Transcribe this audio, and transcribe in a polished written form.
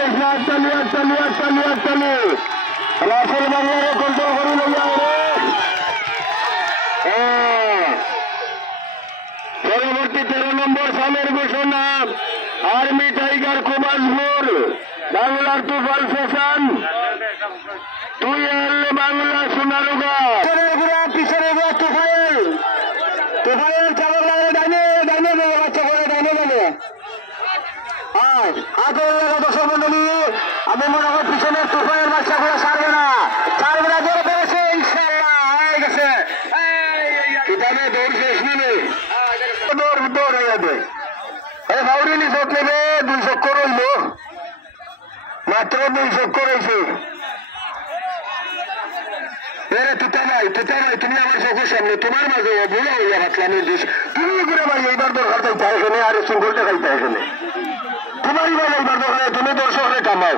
দেশ না চালু রাসেল বাংলারে কন্ট্রোল করে লইয়া পরবর্তী 13 নম্বর সালের ঘোষণা আর্মি টাইগার কুমারপুর বাংলার তুফাল ফ্যাশন তুই এলে বাংলা সোনারুগা পিছনে তুফাইল চাবর লাগে ডাইনে বাচ্চা করে ডাইনে যাবে আমি মনে হয় পিছনে তুফাইল বাচ্চা করে ছাড়বে না ধরে পেরেছে ইনশাল্লাহ হয়ে গেছে দৌড় শেষ নিলে দৌড় হয়ে যাবে বাউরিলি চোখ নেবে 2 চক্কর হইল মাত্র 2 চক্কর হয়েছে তুমি আমার চোখের সামনে তোমার মাঝে ভুলা হইয়া ভাবলাম তুমি ঘুরে ভাই এইবার দরকার চাইতে আসে আর শৃঙ্খলটা খাইতে আসে তোমারই ভাই এইবার দরকার তুমি দর্শকরে কামাও